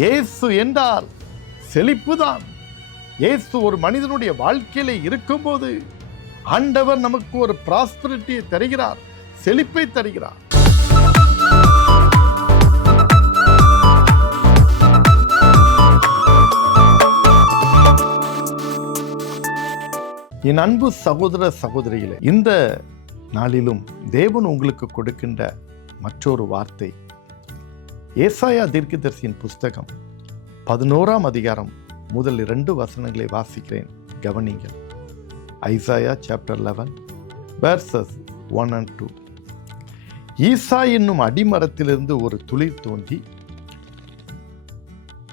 இயேசு என்றால் செழிப்புதான். இயேசு ஒரு மனிதனுடைய வாழ்க்கையில இருக்கும்போது ஆண்டவர் நமக்கு ஒரு பிராஸ்பரிட்டியை தருகிறார், செழிப்பை தருகிறார். என் அன்பு சகோதர சகோதரிகளே, இந்த நாளிலும் தேவன் உங்களுக்கு கொடுக்கின்ற மற்றொரு வார்த்தை ஏசாயா தீர்க்கதரிசியின் புஸ்தகம் 11ஆம் அதிகாரம் முதல் 2 வசனங்களை வாசிக்கிறேன், கவனிங்கள். Isaiah chapter 11 versus 1 and 2. ஈசா என்னும் அடிமரத்திலிருந்து ஒரு துளிர் தோன்றி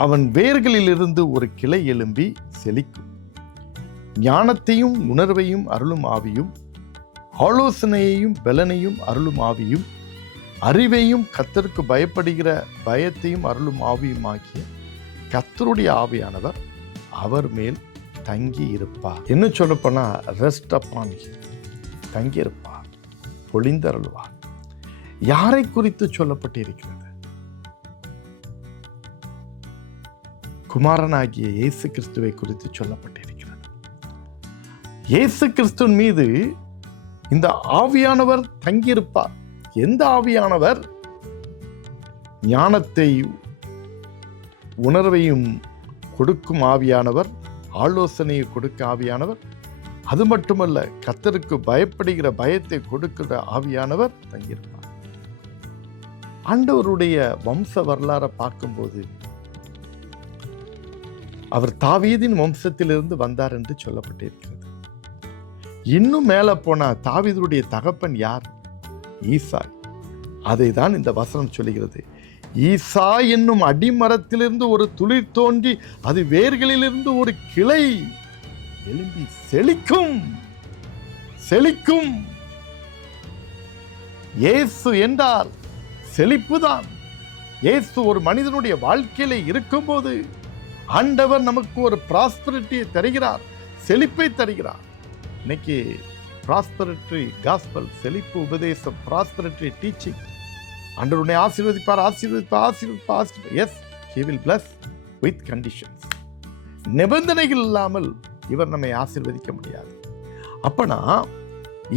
அவன் வேர்களிலிருந்து ஒரு கிளை எழும்பி செழிக்கும். ஞானத்தையும் உணர்வையும் அருளும் ஆவியும், ஆலோசனையையும் பலனையும் அருளும் ஆவியும், அறிவையும் கர்த்தருக்கு பயப்படுகிற பயத்தையும் அருளும் ஆவியும் ஆகிய கர்த்தருடைய ஆவியானவர் அவர் மேல் தங்கி இருப்பார். என்ன சொல்லப்போனா ரெஸ்ட் அப்பான், தங்கி இருப்பார், பொழிந்தருள்வார். யாரை குறித்து சொல்லப்பட்டிருக்கிறது? குமாரனாகிய இயேசு கிறிஸ்துவை குறித்து சொல்லப்பட்டிருக்கிறது. இயேசு கிறிஸ்துவின் மீது இந்த ஆவியானவர் தங்கியிருப்பார். எந்த ஆவியானவர்? ஞானத்தையும் உணர்வையும் கொடுக்கும் ஆவியானவர், ஆலோசனையை கொடுக்க ஆவியானவர். அது மட்டுமல்ல, கர்த்தருக்கு பயப்படுகிற பயத்தை கொடுக்கிற ஆவியானவர் தங்கியிருப்பார். ஆண்டவருடைய வம்ச வரலாறை பார்க்கும்போது அவர் தாவீதின் வம்சத்திலிருந்து வந்தார் என்று சொல்லப்பட்டிருக்கிறது. இன்னும் மேல போனா தாவீதுடைய தகப்பன் யார்? ஈசாய். அதை தான் இந்த வசனம் சொல்லுகிறது. ஈசா என்னும் அடிமரத்திலிருந்து ஒரு துளிர் தோன்றி அது வேர்களிலிருந்து ஒரு கிளை எழும்பி செழிக்கும். செழிக்கும். இயேசு என்றால் செழிப்புதான். இயேசு ஒரு மனிதனுடைய வாழ்க்கையில இருக்கும்போது ஆண்டவர் நமக்கு ஒரு பிராஸ்பரிட்டியை தருகிறார், செழிப்பை தருகிறார். இன்னைக்கு பிராஸ்பரிட்டி காஸ்பல், செழிப்பு உபதேசம், பிராஸ்பரிட்டி டீச்சிங். ஆண்டவர் உன்னை ஆசீர்வதிப்பார், ஆசீர்வதிப்பார், ஆசீர்வதிப்பார். Yes, he will bless with conditions. நிபந்தனைகள் இல்லாமல் இவர் நம்மை ஆசீர்வதிக்க முடியாது. அப்பனா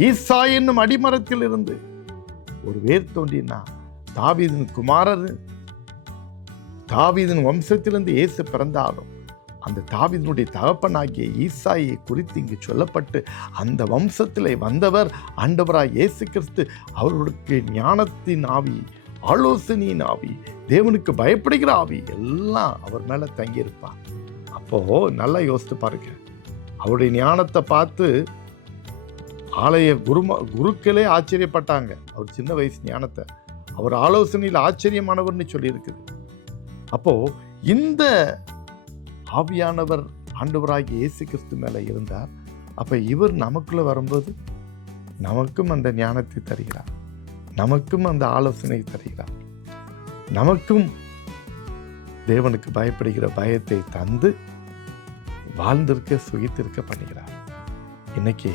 ஈசா என்னும் அடிமரத்தில் இருந்து ஒரு வேர் தோன்றினா தாவீதின் குமாரர், தாவீதின் வம்சத்திலிருந்து இயேசு பிறந்தாலும் அந்த தாவீதினுடைய தகப்பனாகிய ஈசாயை குறித்து இங்கு சொல்லப்பட்டு அந்த வம்சத்திலே வந்தவர் ஆண்டவராய் இயேசு கிறிஸ்து. அவர்களுக்கு ஞானத்தின் ஆவி, ஆலோசனையின் ஆவி, தேவனுக்கு பயப்படுகிற ஆவி எல்லாம் அவர் மேல தங்கியிருப்பார். அப்போ நல்லா யோசித்து பாருங்க. அவருடைய ஞானத்தை பார்த்து ஆலய குருக்களே ஆச்சரியப்பட்டாங்க. அவர் சின்ன வயசு ஞானத்தை, அவர் ஆலோசனையில் ஆச்சரியமானவர்னு சொல்லியிருக்குது. அப்போ இந்த ஆவியானவர் ஆண்டவராகிய இயேசு கிறிஸ்து மேல இருந்தார். அப்ப இவர் நமக்குள்ள வரும்போது நமக்கும் அந்த ஞானத்தை தருகிறார், நமக்கும் அந்த ஆலோசனை தருகிறார், நமக்கும் தேவனுக்கு பயப்படுகிற பயத்தை தந்து வாழ்ந்திருக்க, சுகித்திருக்க பண்ணுகிறார். இன்னைக்கு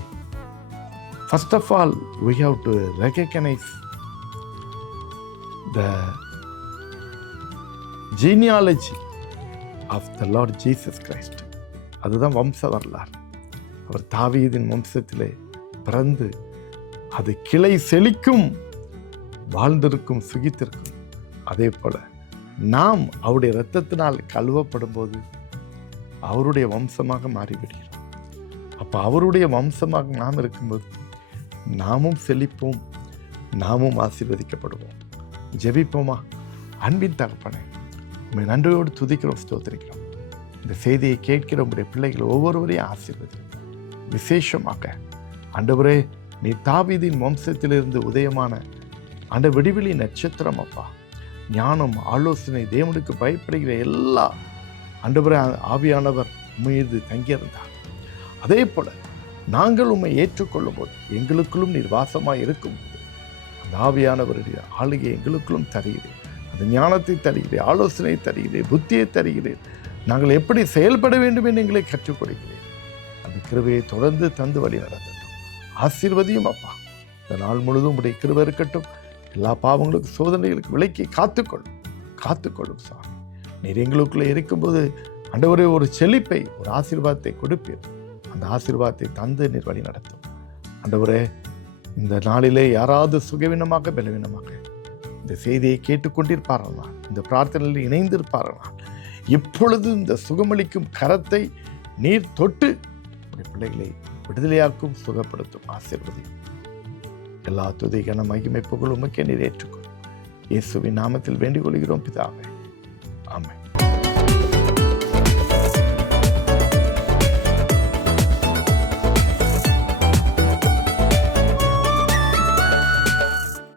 first of all we have to recognize the genealogy of the Lord Jesus Christ. அதுதான் வம்ச வரலாறு. அவர் தாவீதின் வம்சத்திலே பிறந்து அது கிளை செழிக்கும், வாழ்ந்திருக்கும், சுகித்திருக்கும். அதே போல நாம் அவருடைய இரத்தத்தினால் கழுவப்படும் போது அவருடைய வம்சமாக மாறிவிடுகிறோம். அப்ப அவருடைய வம்சமாக நாம் இருக்கும்போது நாமும் செழிப்போம், நாமும் ஆசீர்வதிக்கப்படுவோம். ஜெபிப்போமா? அன்பின் தகப்பனே, உம்மை நன்றியோடு துதிக்கிறோம், ஸ்தோத்திரிக்கிறோம். இந்த செய்தியை கேட்கிற உங்களுடைய பிள்ளைகள் ஒவ்வொருவரையும் ஆசீர்வதி. விசேஷமாக ஆண்டவரே, நீ தாவீதின் வம்சத்திலிருந்து உதயமான அந்த விடிவெளி நட்சத்திரம் அப்பா. ஞானம், ஆலோசனை, தேவனுக்கு பயப்படுகிற எல்லா ஆண்டவரே ஆவியானவர் மீது தங்கியிருந்தார். அதே போல நாங்கள் உம்மை ஏற்றுக்கொள்ளும் போது எங்களுக்குள்ளும் நீர் வாசமாய் இருக்கும் போது அந்த ஆவியானவருடைய ஆளுகை எங்களுக்குள்ளும் தருகிறேன். அந்த ஞானத்தை தருகிறேன், ஆலோசனை தருகிறேன், புத்தியை தருகிறேன். நாங்கள் எப்படி செயல்பட வேண்டும் என்று எங்களை கற்றுக் கொடுக்கிறேன். அந்த கிருபையை தொடர்ந்து தந்து வழி நடத்தட்டும். ஆசீர்வதியும் அப்பா. இந்த நாள் முழுதும் உடைய கிருபை இருக்கட்டும். எல்லா பாவங்களுக்கும் சோதனைகளுக்கு விலக்கி காத்துக்கொள்ளும் சாமி. நீர் எங்களுக்குள்ளே இருக்கும்போது ஆண்டவரே ஒரு செழிப்பை, ஒரு ஆசீர்வாதத்தை கொடுப்பீர். அந்த ஆசீர்வாதத்தை தந்து நீர் வழி நடத்தும். ஆண்டவரே, இந்த நாளிலே யாராவது சுகவீனமாக பலவீனமாக இந்த செய்தியை கேட்டுக்கொண்டிருப்பார்கள், இந்த பிரார்த்தனையில் இணைந்திருப்பார்கள், இப்பொழுது இந்த சுகமளிக்கும் கரத்தை நீர் தொட்டு பிள்ளைகளை விடுதலையாக்கும், சுகப்படுத்தும், ஆசீர்வதி. எல்லா துதி கன மகிமை புகழ் உமக்கே நீர் ஏற்றுக்கொள். இயேசுவின் நாமத்தில் வேண்டிக் கொள்கிறோம் பிதாவே. ஆமென்.